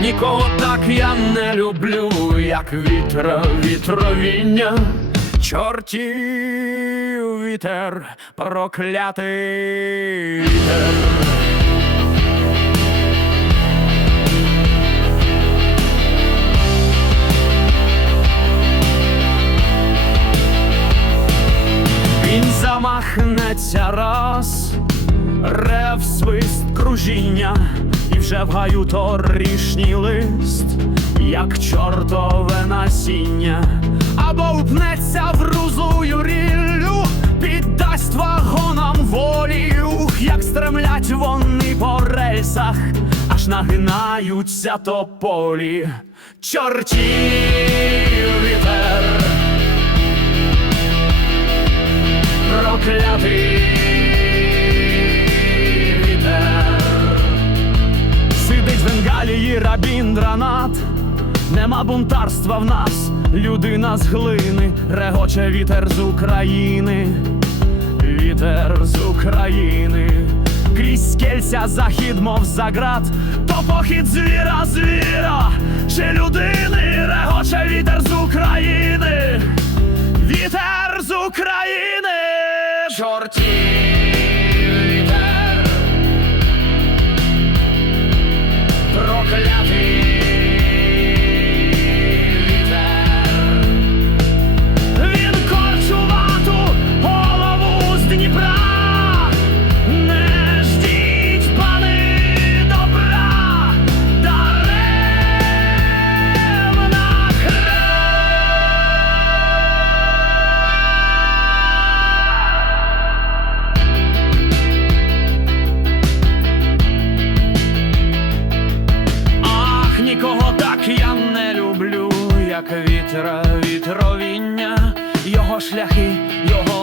Нікого так я не люблю, як вітра вітровіння. Чортів вітер, проклятий вітер. Він замахнеться раз, рев, свист, кружіння, і вже в гаю торішній лист, як чортове насіння, або впнеться в рузую ріллю, піддасть вагонам волі, як стремлять вони по рельсах, аж нагинаються тополі. Чортів вітер проклятий Рабіндранат, нема бунтарства в нас, людина з глини, регоче вітер з України, вітер з України, крізь скельця захід, мов заград, то похід звіра, звіра, чи людини, регоче вітер з України. Вітер з України, чортів вітер, як вітра вітровіння, його шляхи, його.